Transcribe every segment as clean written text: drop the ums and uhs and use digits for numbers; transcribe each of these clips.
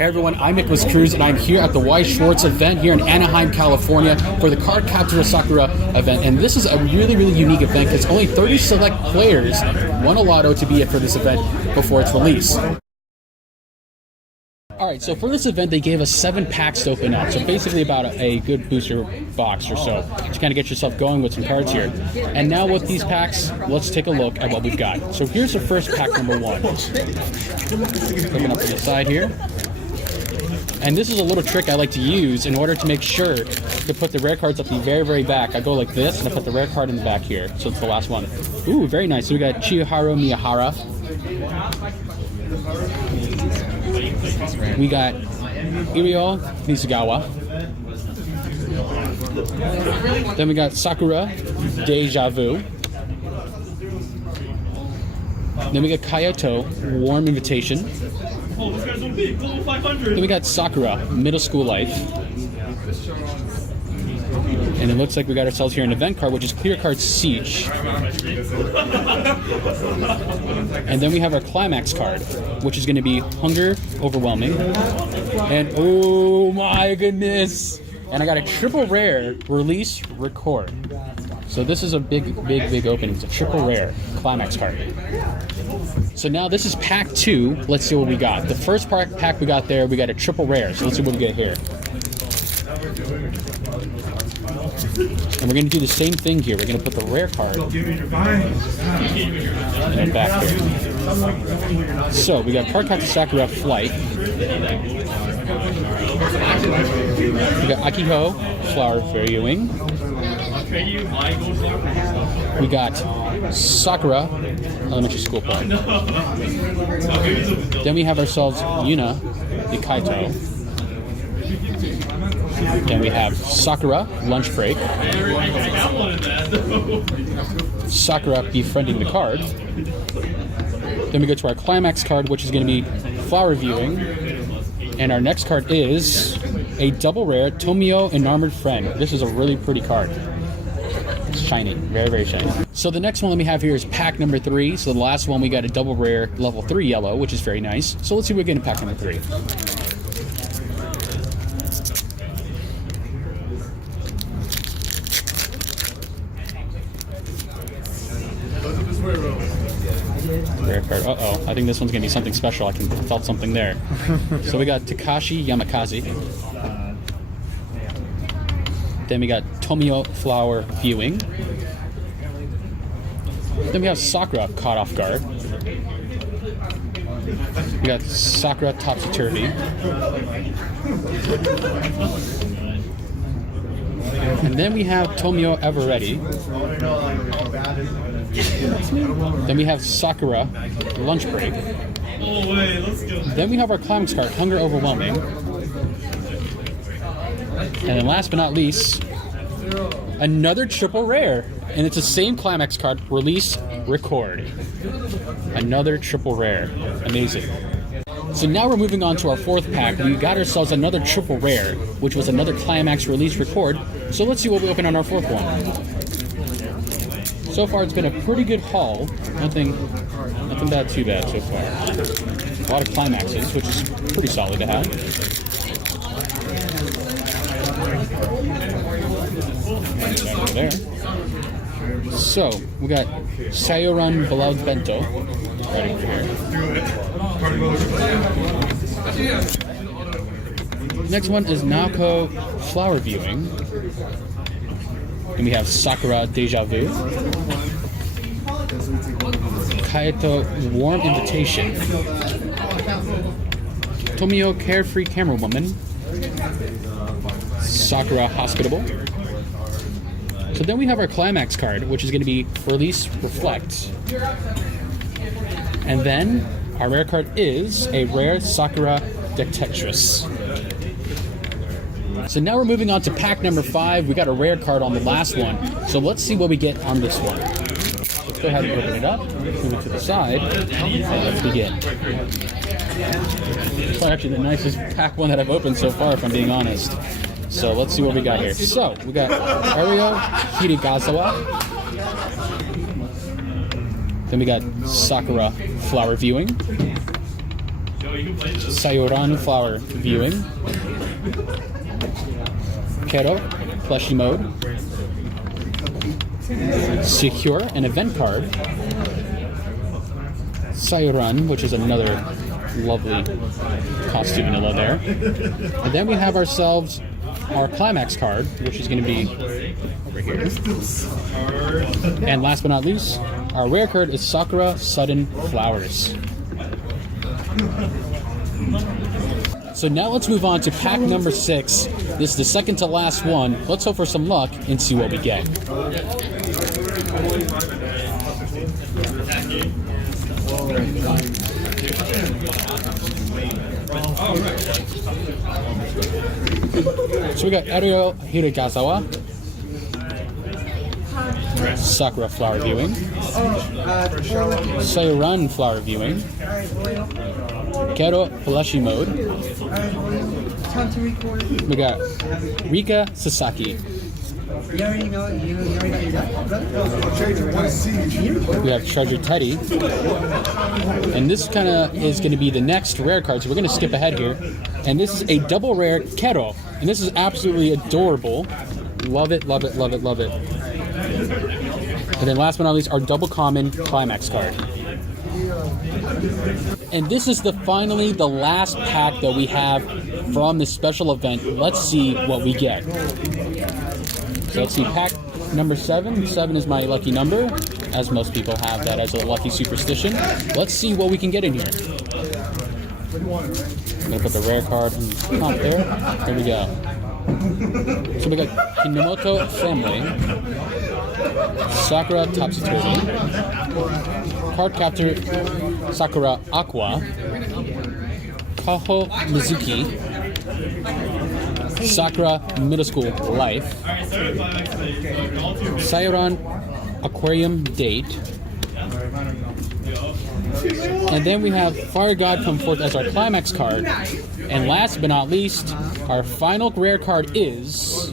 Hey everyone, I'm Cruz, and I'm here at the Weiss Schwarz event here in Anaheim, California for the Cardcaptor Sakura event. And this is a really, really unique event because only 30 select players won a lotto to be it for this event before its release. Alright, so for this event, they gave us 7 packs to open up. So basically about a good booster box or so to kind of get yourself going with some cards here. And now with these packs, let's take a look at what we've got. So here's the first pack, number 1. Looking up to the side here. And this is a little trick I like to use in order to make sure to put the rare cards at the very, very back. I go like this, and I put the rare card in the back here. So it's the last one. Ooh, very nice. So we got Chiyoharu Miyahara. We got Irio Nisugawa. Then we got Sakura Deja Vu. Then we got Kayato Warm Invitation. Then we got Sakura Middle School Life. And it looks like we got ourselves here an event card, which is Clear Card Siege. And then we have our Climax card, which is going to be Hunger Overwhelming. And oh my goodness! And I got a triple rare Release Record. So this is a big opening. It's a triple rare Climax card. So now this is pack 2. Let's see what we got. The first pack we got there, we got a triple rare. So let's see what we get here. And we're going to do the same thing here. We're going to put the rare card and back here. So we got Cardcaptor Sakura Flight. We got Akiho Flower Viewing. We got Sakura Elementary School Play. Then we have ourselves Yuna the Kaito. Then we have Sakura Lunch Break. Sakura Befriending the Card. Then we go to our Climax card, which is going to be Flower Viewing. And our next card is a double rare Tomio Enamored Friend. This is a really pretty card. It's shiny, very shiny. So the next one that we have here is pack number 3. So the last one we got a double rare level 3 yellow, which is very nice. So let's see what we get in pack number 3. Rare card. Uh-oh. I think this one's going to be something special. I felt something there. So we got Takashi Yamakaze. Then we got Tomio Flower Viewing. Then we have Sakura Caught Off Guard. We got Sakura Topsy Turvy. And then we have Tomio Ever Ready. Then we have Sakura Lunch Break. Then we have our Climax card, Hunger Overwhelming. And then last but not least, another triple rare. And it's the same Climax card, Release Record. Another triple rare. Amazing. So now we're moving on to our 4th pack. We got ourselves another triple rare, which was another Climax Release Record. So let's see what we open on our 4th one. So far it's been a pretty good haul. Nothing too bad so far. A lot of Climaxes, which is pretty solid to have. Over there. So we got Sayurun Beloved Bento right over here. Next one is Naoko Flower Viewing. And we have Sakura Deja Vu. Kaito Warm Invitation. Tomio Carefree Camera Woman. Sakura Hospitable. So then we have our Climax card, which is going to be Release Reflect. And then our rare card is a rare Sakura Detectress. So now we're moving on to pack number 5. We got a rare card on the last one. So let's see what we get on this one. Let's go ahead and open it up, move it to the side, and let's begin. It's actually the nicest pack one that I've opened so far, if I'm being honest. So let's see what we got here. So we got Ario Hirigazawa. Then we got Sakura Flower Viewing. Sayuran flower viewing. Kero, fleshy mode. Secure, an event card. Sayuran, which is another lovely costume vanilla there. And then we have ourselves our climax card, which is going to be over here. And last but not least, our rare card is Sakura Sudden Flowers. So now let's move on to pack number 6. This is the second to last one. Let's hope for some luck and see what we get. So we got Ariel Hirakazawa, Sakura flower viewing, Sayuran flower viewing, Kero fleshy mode. We got Rika Sasaki. We have Treasure Teddy. And this kind of is going to be the next rare card, so we're going to skip ahead here. And this is a double rare Kero. And this is absolutely adorable. Love it, love it, love it, love it. And then last but not least, our double common climax card. And this is finally the last pack that we have from this special event. Let's see what we get. So let's see, pack number 7. 7 is my lucky number, as most people have that as a lucky superstition. Let's see what we can get in here. I'm going to put the rare card on the top there. There we go. So we got Hinomoto Family, Sakura Topsy-Turvy, Cardcaptor Sakura Aqua, Kaho Mizuki, Sakura Middle School Life, Sayuran Aquarium Date, and then we have Fire God come forth as our climax card. And last but not least, our final rare card is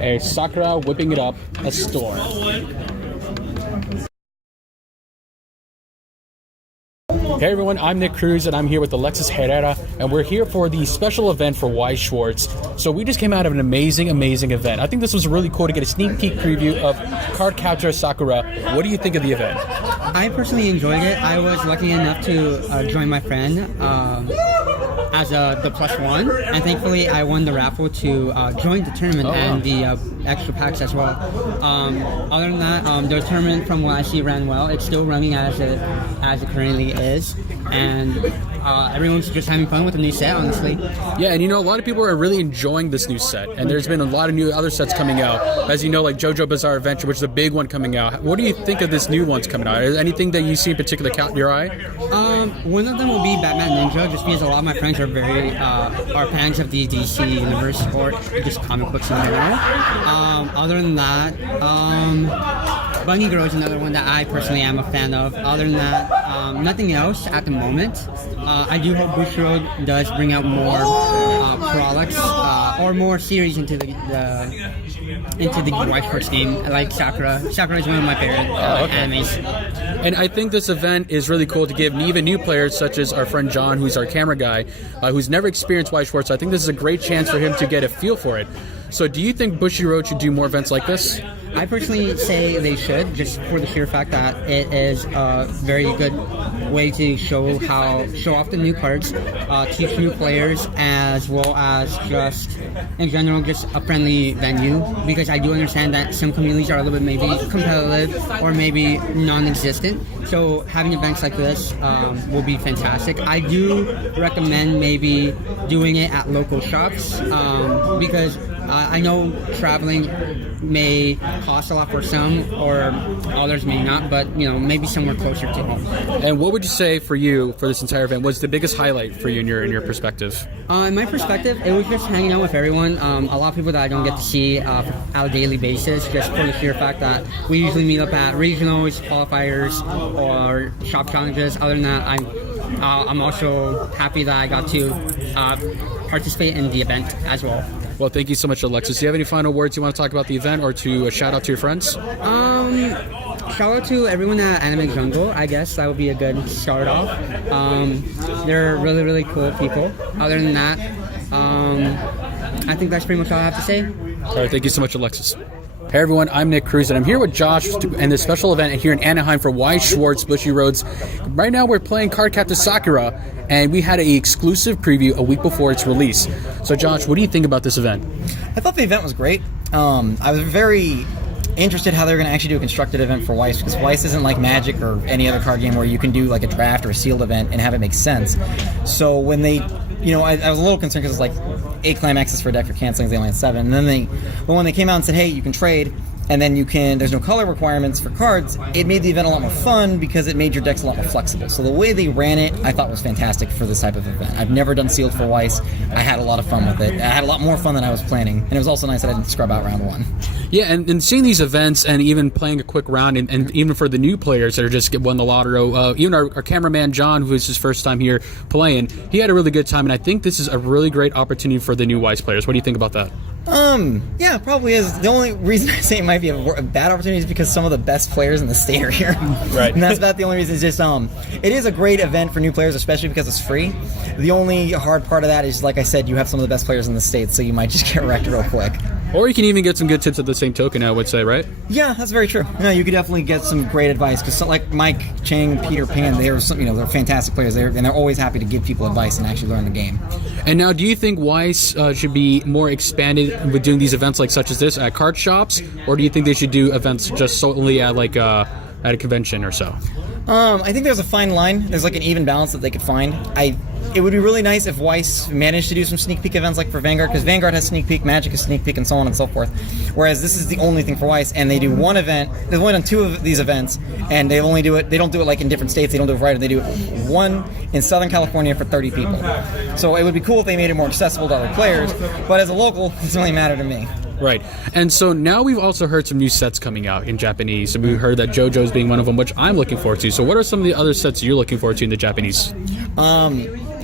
a Sakura whipping it up a storm. Hey everyone, I'm Nick Cruz and I'm here with Alexis Herrera, and we're here for the special event for Weiss Schwarz. So we just came out of an amazing event. I think this was really cool to get a sneak peek preview of Cardcaptor Sakura. What do you think of the event? I personally enjoyed it. I was lucky enough to join my friend as the +1, and thankfully I won the raffle to join the tournament and the extra packs as well. Other than that, the tournament from what I see ran well. It's still running as it currently is, and everyone's just having fun with the new set, honestly. Yeah, and you know, a lot of people are really enjoying this new set, and there's been a lot of new other sets coming out. As you know, like JoJo Bizarre Adventure, which is a big one coming out. What do you think of this new one's coming out? Is there anything that you see in particular caught your eye? One of them will be Batman Ninja, just because a lot of my friends are are fans of the DC universe or just comic books in general. Other than that, Bunny Girl is another one that I personally am a fan of. Other than that, nothing else at the moment. I do hope Bushiroad does bring out more products or more series into the Weiss Schwarz game, like Sakura. Sakura is one of my favorite animes. And I think this event is really cool to give even new players, such as our friend John, who's our camera guy, who's never experienced Weiss Schwarz. So I think this is a great chance for him to get a feel for it. So do you think Bushiroad should do more events like this? I personally say they should, just for the sheer fact that it is a very good way to show off the new cards, teach new players, as well as just in general just a friendly venue. Because I do understand that some communities are a little bit maybe competitive or maybe non-existent. So having events like this will be fantastic. I do recommend maybe doing it at local shops because I know traveling may cost a lot for some, or others may not, but you know, maybe somewhere closer to home. And what would you say for you for this entire event was the biggest highlight for you in your perspective? In my perspective, it was just hanging out with everyone. A lot of people that I don't get to see on a daily basis, just for the sheer fact that we usually meet up at regionals, qualifiers, or shop challenges. Other than that, I'm also happy that I got to participate in the event as well. Well, thank you so much, Alexis. Do you have any final words you want to talk about the event or to shout out to your friends? shout out to everyone at Anime Jungle. I guess that would be a good start off. They're really, really cool people. Other than that, I think that's pretty much all I have to say. All right, thank you so much, Alexis. Hey everyone, I'm Nick Cruz, and I'm here with Josh and this special event here in Anaheim for Weiss Schwarz Bushy Roads. Right now we're playing Cardcaptor Sakura, and we had an exclusive preview a week before its release. So Josh, what do you think about this event? I thought the event was great. I was very interested how they were going to actually do a constructed event for Weiss, because Weiss isn't like Magic or any other card game where you can do like a draft or a sealed event and have it make sense. So when they, I was a little concerned because it's like 8 climaxes for a deck for canceling, they only had 7. And then when they came out and said, hey, you can trade, and then there's no color requirements for cards, it made the event a lot more fun because it made your decks a lot more flexible. So the way they ran it, I thought was fantastic for this type of event. I've never done sealed for Weiss. I had a lot of fun with it. I had a lot more fun than I was planning. And it was also nice that I didn't scrub out round 1. Yeah, and seeing these events and even playing a quick round, and even for the new players that are just won the lotto, even our cameraman John, who is his first time here playing, he had a really good time, and I think this is a really great opportunity for the new Weiss players. What do you think about that? Yeah, it probably is. The only reason I say it might be a bad opportunity is because some of the best players in the state are here. Right. And that's about the only reason. It's just, it is a great event for new players, especially because it's free. The only hard part of that is, like I said, you have some of the best players in the state, so you might just get wrecked real quick. Or you can even get some good tips at the same token, I would say, right? Yeah, that's very true. No, you could definitely get some great advice, because like Mike, Chang, Peter Pan, they're fantastic players, and they're always happy to give people advice and actually learn the game. And now, do you think Weiss should be more expanded with doing these events like such as this at card shops, or do you think they should do events just solely at like at a convention or so? I think there's a fine line. There's like an even balance that they could find. It would be really nice if Weiss managed to do some sneak peek events like for Vanguard, because Vanguard has sneak peek, Magic has sneak peek, and so on and so forth. Whereas this is the only thing for Weiss, and they do one event. They've only done 2 of these events, and they don't do it like in different states. They don't do it right. They do one in Southern California for 30 people. So it would be cool if they made it more accessible to other players. But as a local, it doesn't really matter to me. Right. And so now we've also heard some new sets coming out in Japanese. And we heard that JoJo's being one of them, which I'm looking forward to. So what are some of the other sets you're looking forward to in the Japanese?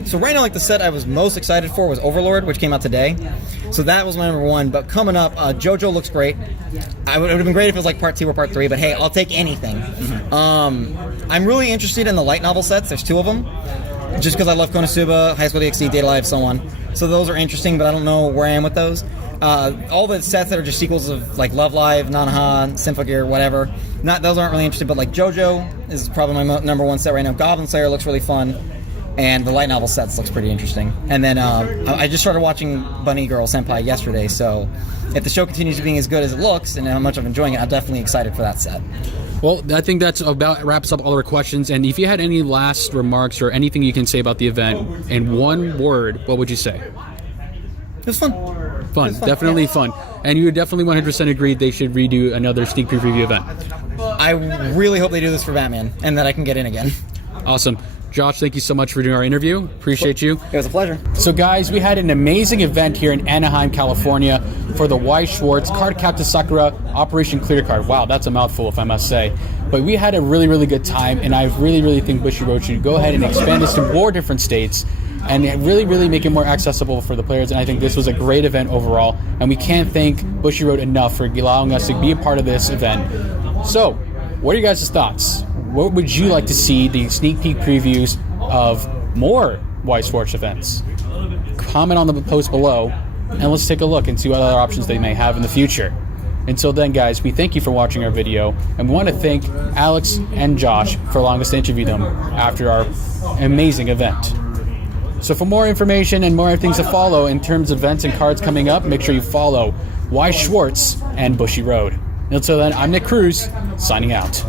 So right now, like the set I was most excited for was Overlord, which came out today. So that was my number 1. But coming up, JoJo looks great. It would have been great if it was like part 2 or part 3, but hey, I'll take anything. I'm really interested in the light novel sets. There's 2 of them. Just because I love Konosuba, High School DxD, Data Live, so on. So those are interesting, but I don't know where I am with those. All the sets that are just sequels of like Love Live, Nanoha, Symphogear, whatever, those aren't really interesting, but like JoJo is probably my number 1 set right now. Goblin Slayer looks really fun, and the light novel sets looks pretty interesting. And then I just started watching Bunny Girl Senpai yesterday, so if the show continues to being as good as it looks and how much I'm enjoying it, I'm definitely excited for that set. Well, I think that's about wraps up all our questions. And if you had any last remarks or anything you can say about the event in one word, what would you say? It was fun. Fun, definitely fun. And you would definitely 100% agree they should redo another sneak preview event. I really hope they do this for Batman and that I can get in again. Awesome. Josh, thank you so much for doing our interview. Appreciate you. It was a pleasure. So guys, we had an amazing event here in Anaheim, California for the Weiss Schwarz Cardcaptor Sakura Operation Clear Card. Wow, that's a mouthful if I must say. But we had a really, really good time, and I really think Bushy Road should go ahead and expand this to more different states and really make it more accessible for the players. And I think this was a great event overall, and we can't thank Bushy Road enough for allowing us to be a part of this event. So, what are your guys' thoughts? What would you like to see the sneak peek previews of more Weiss Schwarz events? Comment on the post below, and let's take a look and see what other options they may have in the future. Until then, guys, we thank you for watching our video, and we want to thank Alex and Josh for allowing us to interview them after our amazing event. So for more information and more things to follow in terms of events and cards coming up, make sure you follow Weiss Schwarz and Bushy Road. Until then, I'm Nick Cruz, signing out.